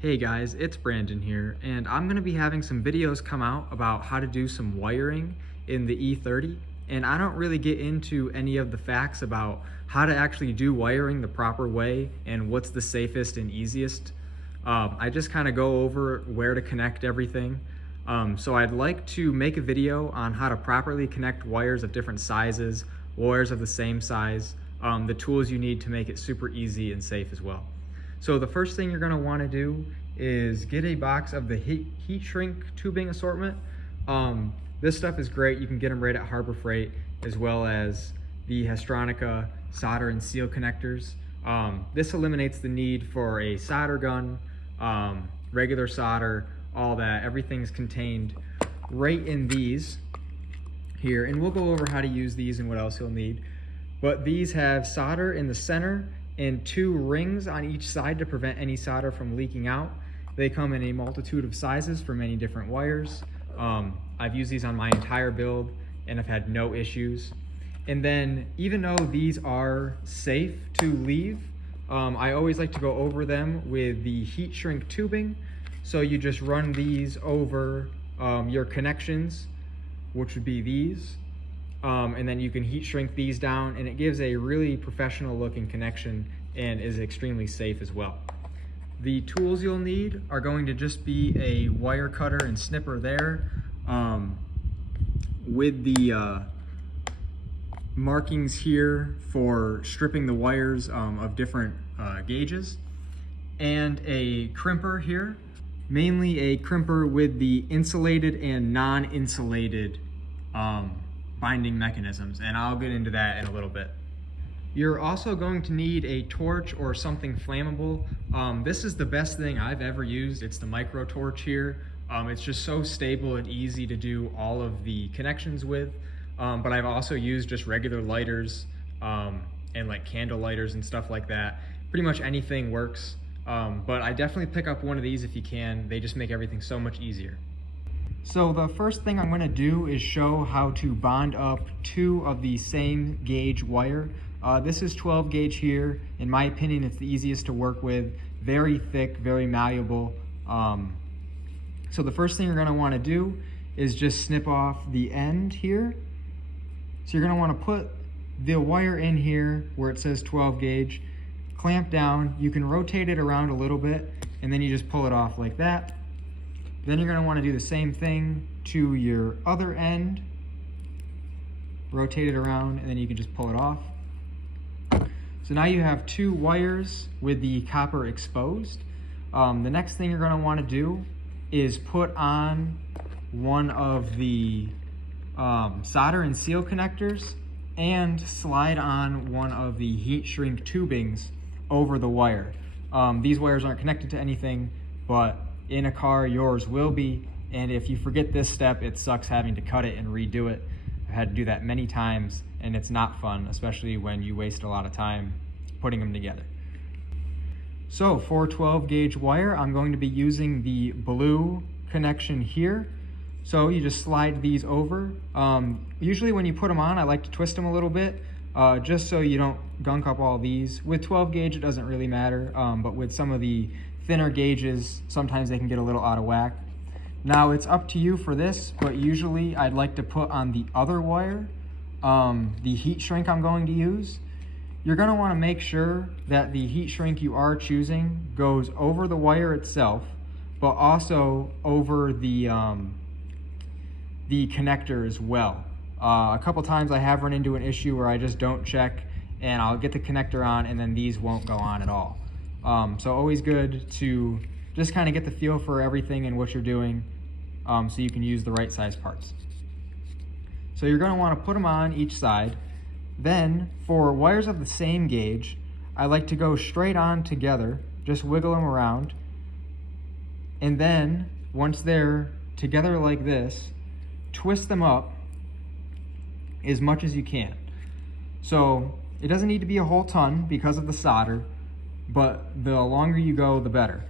Hey guys, it's Brandon here, and I'm going to be having some videos come out about how to do some wiring in the E30. And I don't really get into any of the facts about how to actually do wiring the proper way and what's the safest and easiest. I just kind of go over where to connect everything. So I'd like to make a video on how to properly connect wires of different sizes, wires of the same size, the tools you need to make it super easy and safe as well. So the first thing you're going to want to do is get a box of the heat shrink tubing assortment. This stuff is great. You can get them right at Harbor Freight, as well as the Hastronica solder and seal connectors. This eliminates the need for a solder gun, regular solder, all that. Everything's contained right in these here, and we'll go over how to use these and what else you'll need. But these have solder in the center and 2 rings on each side to prevent any solder from leaking out. They come in a multitude of sizes for many different wires. I've used these on my entire build and I've had no issues. And then even though these are safe to leave, I always like to go over them with the heat shrink tubing. So you just run these over your connections, which would be these. And then you can heat shrink these down, and it gives a really professional looking connection and is extremely safe as well. The tools you'll need are going to just be a wire cutter and snipper there, with the markings here for stripping the wires of different gauges, and a crimper here, mainly a crimper with the insulated and non-insulated binding mechanisms, and I'll get into that in a little bit. You're also going to need a torch or something flammable. This is the best thing I've ever used. It's the micro torch here. It's just so stable and easy to do all of the connections with. But I've also used just regular lighters and like candle lighters and stuff like that. Pretty much anything works. But I definitely pick up one of these if you can. They just make everything so much easier. So the first thing I'm going to do is show how to bond up 2 of the same gauge wire. This is 12 gauge here. In my opinion, it's the easiest to work with. Very thick, very malleable. So the first thing you're going to want to do is just snip off the end here. So you're going to want to put the wire in here where it says 12 gauge, clamp down. You can rotate it around a little bit, and then you just pull it off like that. Then you're going to want to do the same thing to your other end. Rotate it around, and then you can just pull it off. So now you have 2 wires with the copper exposed. The next thing you're going to want to do is put on one of the solder and seal connectors and slide on one of the heat shrink tubings over the wire. These wires aren't connected to anything, but in a car yours will be, and if you forget this step, it sucks having to cut it and redo it. I've had to do that many times, and it's not fun, especially when you waste a lot of time putting them together. So for 12 gauge wire, I'm going to be using the blue connection here. So you just slide these over. Usually when you put them on, I like to twist them a little bit, just so you don't gunk up all these. With 12 gauge, it doesn't really matter, but with some of the thinner gauges, sometimes they can get a little out of whack. Now it's up to you for this, but usually I'd like to put on the other wire, the heat shrink I'm going to use. You're going to want to make sure that the heat shrink you are choosing goes over the wire itself, but also over the connector as well. A couple times I have run into an issue where I just don't check, and I'll get the connector on and then these won't go on at all. So always good to just kind of get the feel for everything and what you're doing, so you can use the right size parts. So you're going to want to put them on each side. Then for wires of the same gauge, I like to go straight on together, just wiggle them around. And then once they're together like this, twist them up as much as you can. So it doesn't need to be a whole ton because of the solder, but the longer you go, the better.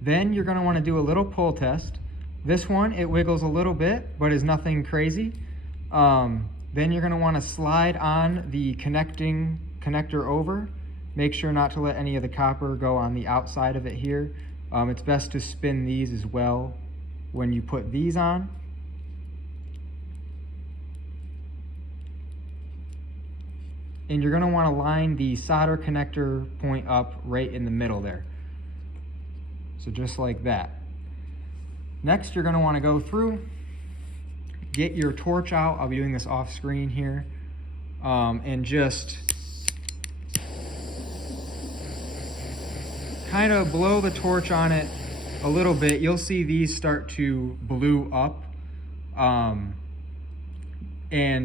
Then you're going to want to do a little pull test. This one, it wiggles a little bit, but is nothing crazy. Then you're going to want to slide on the connector over. Make sure not to let any of the copper go on the outside of it here. It's best to spin these as well when you put these on. And you're going to want to line the solder connector point up right in the middle there. So just like that. Next, you're going to want to go through, get your torch out. I'll be doing this off screen here. And just kind of blow the torch on it a little bit. You'll see these start to blue up. And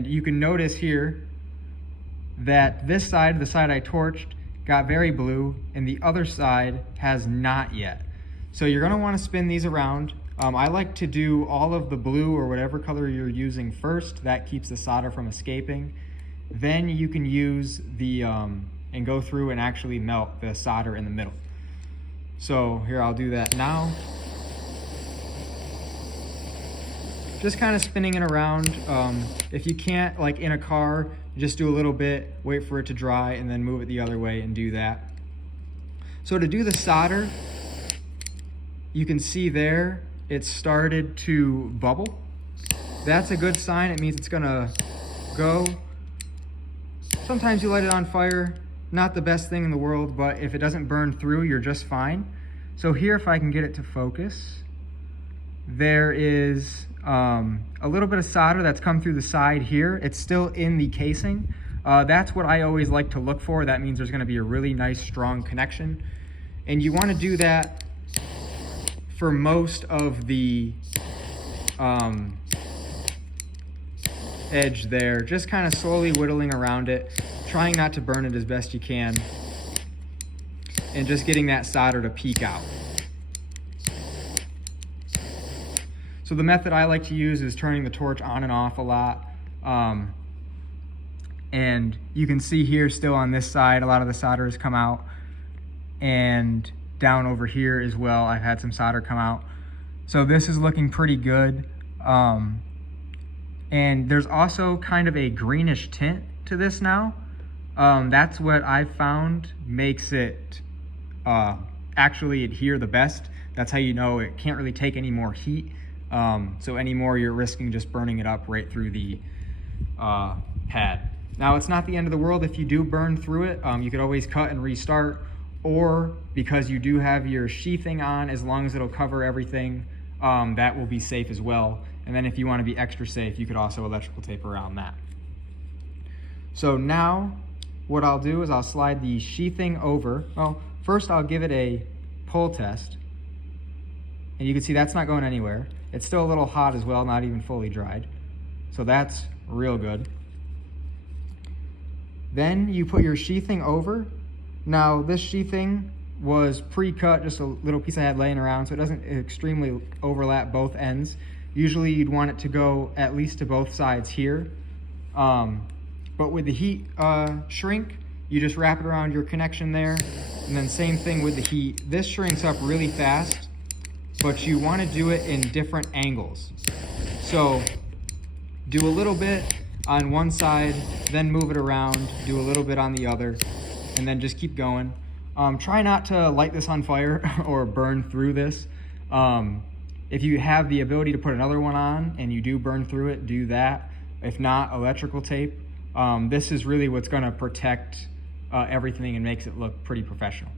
you can notice here that this side, the side I torched, got very blue, and the other side has not yet. So you're gonna wanna spin these around. I like to do all of the blue or whatever color you're using first. That keeps the solder from escaping. Then you can use the, and go through and actually melt the solder in the middle. So here, I'll do that now. Just kind of spinning it around. If you can't, like in a car, just do a little bit, wait for it to dry, and then move it the other way and do that. So to do the solder, you can see there, it started to bubble. That's a good sign. It means it's gonna go. Sometimes you light it on fire, not the best thing in the world, but if it doesn't burn through, you're just fine. So here, if I can get it to focus, there is a little bit of solder that's come through the side here. It's still in the casing. That's what I always like to look for. That means there's gonna be a really nice, strong connection. And you wanna do that for most of the edge there. Just kind of slowly whittling around it, trying not to burn it as best you can, and just getting that solder to peek out. So the method I like to use is turning the torch on and off a lot. And you can see here still on this side, a lot of the solder has come out. And down over here as well, I've had some solder come out. So this is looking pretty good. And there's also kind of a greenish tint to this now. That's what I've found makes it actually adhere the best. That's how you know it can't really take any more heat. So anymore, you're risking just burning it up right through the pad. Now, it's not the end of the world if you do burn through it. You could always cut and restart, or because you do have your sheathing on, as long as it'll cover everything, that will be safe as well. And then if you want to be extra safe, you could also electrical tape around that. So now what I'll do is I'll slide the sheathing over. Well, first I'll give it a pull test. And you can see that's not going anywhere. It's still a little hot as well, not even fully dried. So that's real good. Then you put your sheathing over. Now this sheathing was pre-cut, just a little piece I had laying around, so it doesn't extremely overlap both ends. Usually you'd want it to go at least to both sides here. But with the heat shrink, you just wrap it around your connection there. And then same thing with the heat. This shrinks up really fast, but you want to do it in different angles. So do a little bit on one side, then move it around, do a little bit on the other, and then just keep going. Try not to light this on fire or burn through this. If you have the ability to put another one on and you do burn through it, do that. If not, electrical tape. This is really what's going to protect everything and makes it look pretty professional.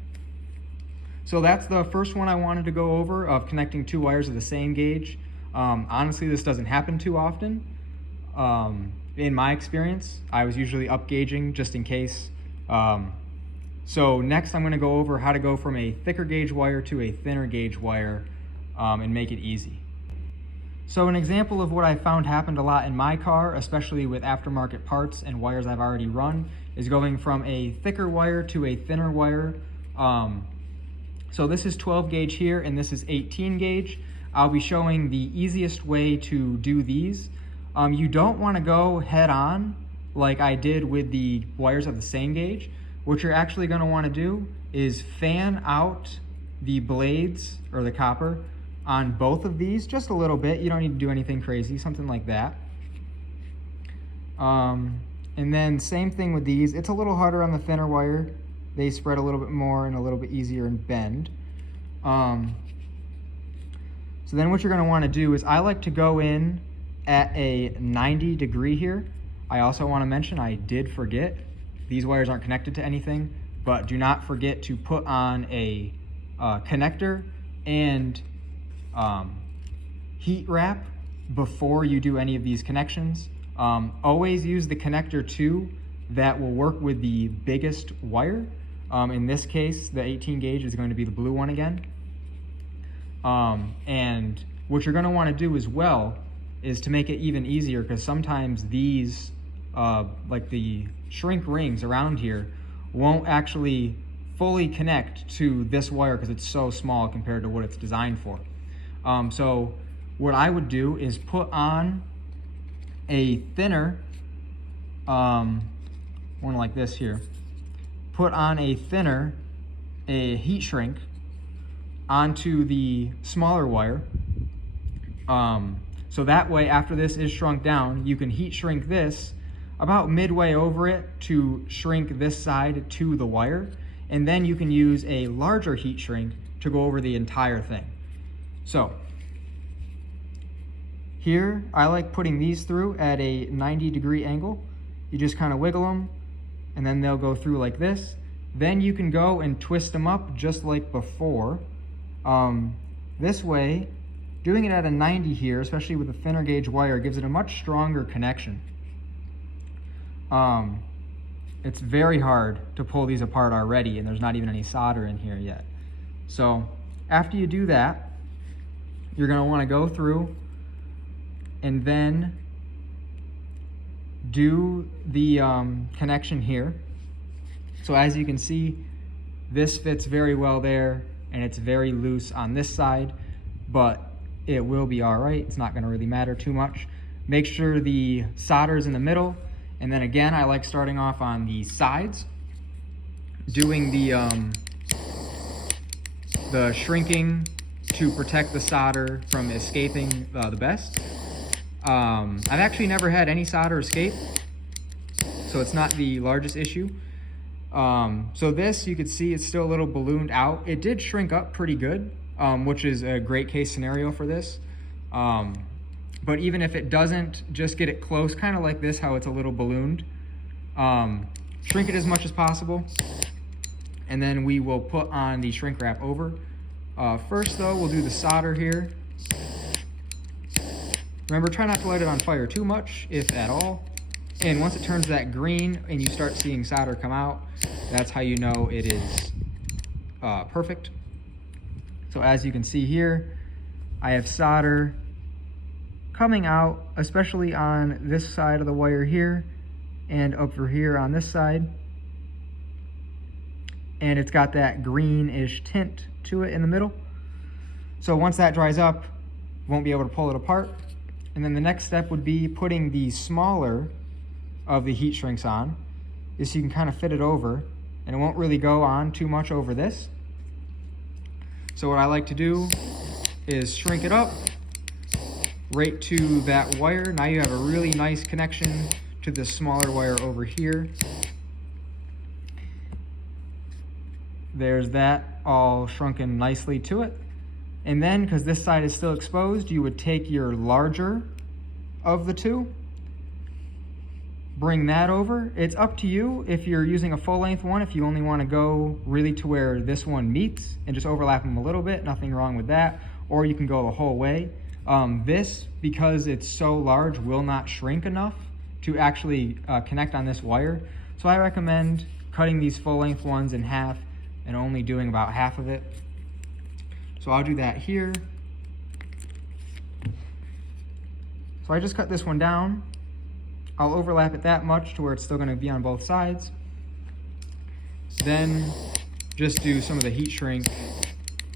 So that's the first one I wanted to go over, of connecting two wires of the same gauge. Honestly, this doesn't happen too often. In my experience, I was usually up gauging just in case. So next I'm going to go over how to go from a thicker gauge wire to a thinner gauge wire and make it easy. So an example of what I found happened a lot in my car, especially with aftermarket parts and wires I've already run, is going from a thicker wire to a thinner wire. So this is 12 gauge here and this is 18 gauge. I'll be showing the easiest way to do these. You don't want to go head on like I did with the wires of the same gauge. What you're actually going to want to do is fan out the blades or the copper on both of these just a little bit. You don't need to do anything crazy, something like that. And then same thing with these. It's a little harder on the thinner wire. They spread a little bit more and a little bit easier and bend. So then what you're going to want to do is, I like to go in at a 90-degree here. I also want to mention, I did forget, these wires aren't connected to anything, but do not forget to put on a connector and heat wrap before you do any of these connections. Always use the connector too that will work with the biggest wire. In this case, the 18 gauge is going to be the blue one again. And what you're going to want to do as well is to make it even easier, because sometimes these, like the shrink rings around here, won't actually fully connect to this wire because it's so small compared to what it's designed for. So what I would do is put on a thinner, one like this here, put on a heat shrink onto the smaller wire. So that way, after this is shrunk down, you can heat shrink this about midway over it to shrink this side to the wire, and then you can use a larger heat shrink to go over the entire thing. So here, I like putting these through at a 90-degree angle. You just kind of wiggle them, and then they'll go through like this. Then you can go and twist them up just like before. This way, doing it at a 90 here, especially with a thinner gauge wire, gives it a much stronger connection. It's very hard to pull these apart already, and there's not even any solder in here yet. So after you do that, you're going to want to go through and then do the connection here. So as you can see, this fits very well there, and it's very loose on this side, but it will be all right. It's not going to really matter too much. Make sure the solder is in the middle, and then again, I like starting off on the sides, doing the shrinking to protect the solder from escaping the best. I've actually never had any solder escape, so it's not the largest issue. So this, you can see it's still a little ballooned out. It did shrink up pretty good, which is a great case scenario for this. But even if it doesn't, just get it close, kind of like this, how it's a little ballooned. Shrink it as much as possible, and then we will put on the shrink wrap over. First though, we'll do the solder here. Remember, try not to light it on fire too much, if at all. And once it turns that green and you start seeing solder come out, that's how you know it is perfect. So as you can see here, I have solder coming out, especially on this side of the wire here and over here on this side. And it's got that greenish tint to it in the middle. So once that dries up, won't be able to pull it apart. And then the next step would be putting the smaller of the heat shrinks on, is so you can kind of fit it over, and it won't really go on too much over this. So what I like to do is shrink it up right to that wire. Now you have a really nice connection to the smaller wire over here. There's that all shrunken nicely to it. And then, because this side is still exposed, you would take your larger of the two, bring that over. It's up to you if you're using a full length one, if you only want to go really to where this one meets and just overlap them a little bit, nothing wrong with that. Or you can go the whole way. This, because it's so large, will not shrink enough to actually connect on this wire. So I recommend cutting these full length ones in half and only doing about half of it. So I'll do that here. So I just cut this one down. I'll overlap it that much to where it's still going to be on both sides. Then just do some of the heat shrink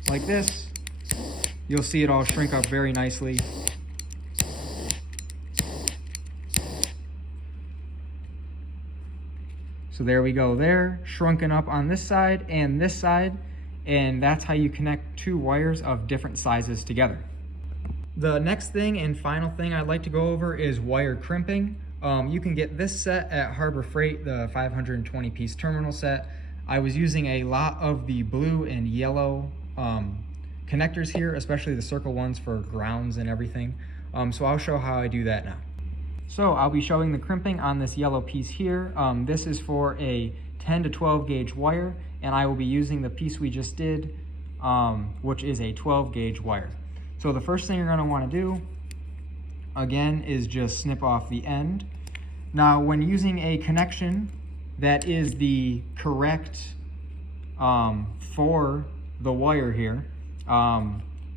like this. You'll see it all shrink up very nicely. So there we go there, shrunken up on this side and this side, and that's how you connect two wires of different sizes together. The next thing and final thing I'd like to go over is wire crimping. You can get this set at Harbor Freight, the 520 piece terminal set. I was using a lot of the blue and yellow connectors here, especially the circle ones for grounds and everything. So I'll show how I do that now. So I'll be showing the crimping on this yellow piece here. This is for a 10 to 12 gauge wire, and I will be using the piece we just did, which is a 12 gauge wire. So the first thing you're going to want to do, again, is just snip off the end. Now, when using a connection that is the correct for the wire here,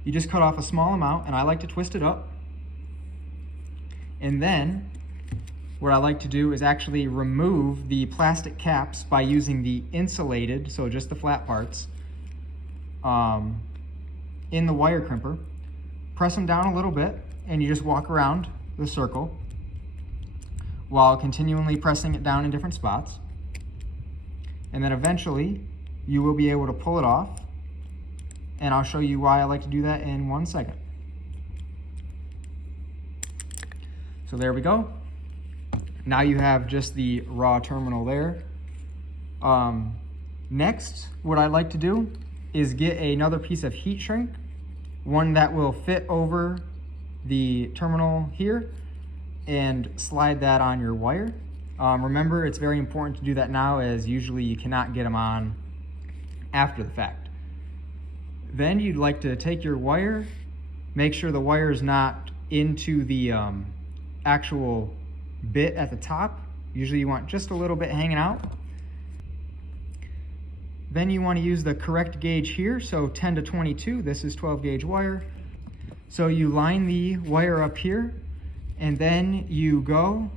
you just cut off a small amount, and I like to twist it up. And then what I like to do is actually remove the plastic caps by using the insulated, so just the flat parts, in the wire crimper. Press them down a little bit, and you just walk around the circle while continually pressing it down in different spots. And then eventually you will be able to pull it off, and I'll show you why I like to do that in 1 second. So there we go. Now you have just the raw terminal there. Next, what I like to do is get another piece of heat shrink, one that will fit over the terminal here, and slide that on your wire. Remember, it's very important to do that now, as usually you cannot get them on after the fact. Then you'd like to take your wire, make sure the wire is not into the actual bit at the top. Usually you want just a little bit hanging out. Then you want to use the correct gauge here, so 10 to 22, this is 12 gauge wire. So you line the wire up here, and then you go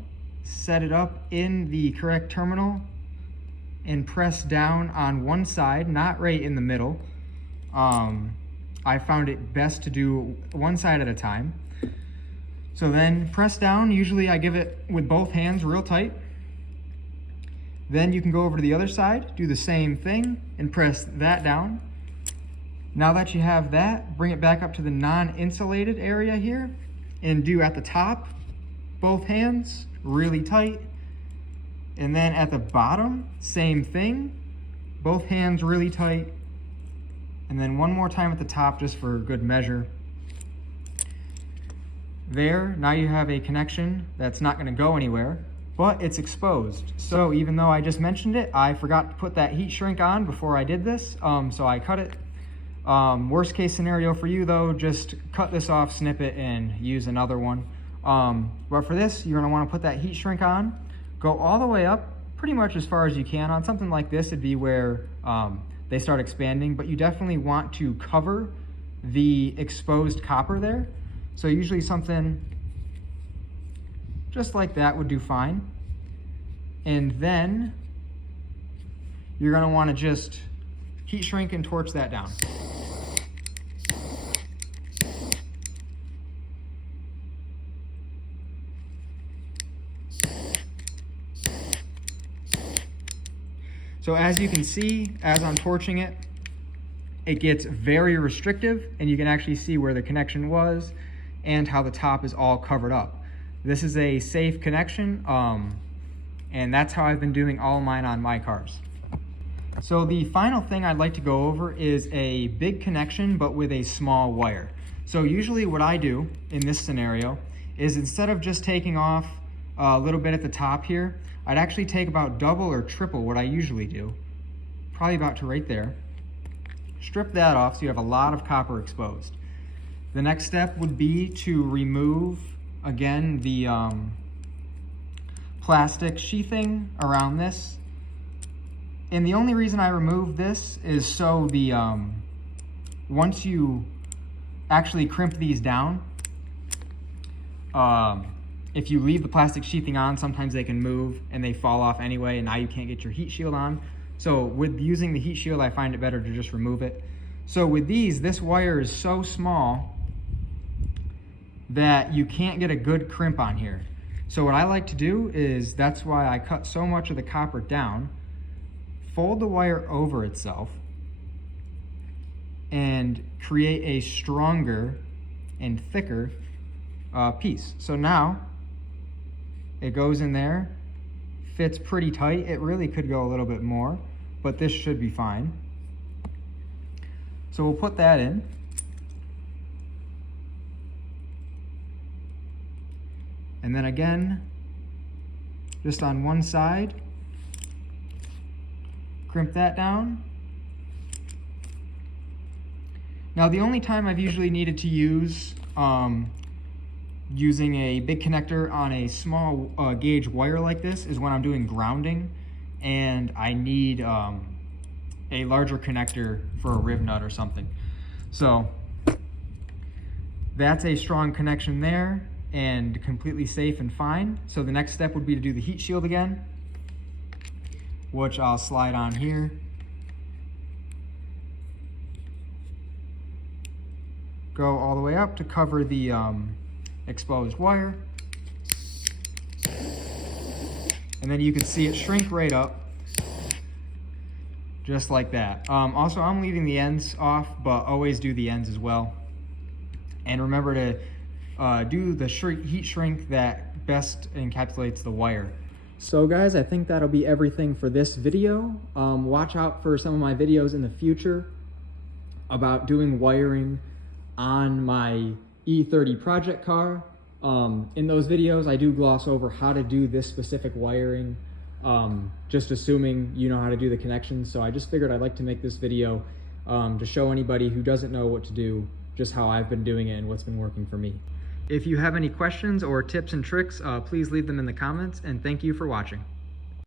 set it up in the correct terminal and press down on one side, not right in the middle. I found it best to do one side at a time. So then press down, usually I give it with both hands real tight. Then you can go over to the other side, do the same thing, and press that down. Now that you have that, bring it back up to the non-insulated area here, and do at the top, both hands, really tight. And then at the bottom, same thing, both hands really tight. And then one more time at the top, just for good measure. There, now you have a connection that's not going to go anywhere, but it's exposed. So even though I just mentioned it, I forgot to put that heat shrink on before I did this, so I cut it. Worst case scenario for you though, just cut this off, snip it, and use another one. But for this, you're going to want to put that heat shrink on, go all the way up, pretty much as far as you can. On something like this, it'd be where they start expanding, but you definitely want to cover the exposed copper there. So usually something just like that would do fine. And then you're going to want to just heat shrink and torch that down. So as you can see, as I'm torching it, it gets very restrictive, and you can actually see where the connection was and how the top is all covered up. This is a safe connection, and that's how I've been doing all mine on my cars. So the final thing I'd like to go over is a big connection, but with a small wire. So usually what I do in this scenario is, instead of just taking off a little bit at the top here, I'd actually take about double or triple what I usually do, probably about to right there. Strip that off so you have a lot of copper exposed. The next step would be to remove, again, the plastic sheathing around this. And the only reason I remove this is so the once you actually crimp these down, if you leave the plastic sheathing on, sometimes they can move and they fall off anyway, and now you can't get your heat shield on. So with using the heat shield, I find it better to just remove it. So with these, this wire is so small that you can't get a good crimp on here. So what I like to do is, that's why I cut so much of the copper down, fold the wire over itself, and create a stronger and thicker piece. So now it goes in there, fits pretty tight. It really could go a little bit more, but this should be fine. So we'll put that in. And then again, just on one side, crimp that down. Now the only time I've usually needed to use using a big connector on a small gauge wire like this is when I'm doing grounding and I need a larger connector for a rib nut or something. So that's a strong connection there and completely safe and fine. So the next step would be to do the heat shield again, which I'll slide on here. Go all the way up to cover the exposed wire. And then you can see it shrink right up, just like that. Also, I'm leaving the ends off, but always do the ends as well. And remember to do the heat shrink that best encapsulates the wire. So guys, I think that'll be everything for this video. Watch out for some of my videos in the future about doing wiring on my E30 project car. In those videos, I do gloss over how to do this specific wiring, just assuming you know how to do the connections. So I just figured I'd like to make this video to show anybody who doesn't know what to do, just how I've been doing it and what's been working for me. If you have any questions or tips and tricks, please leave them in the comments, and thank you for watching.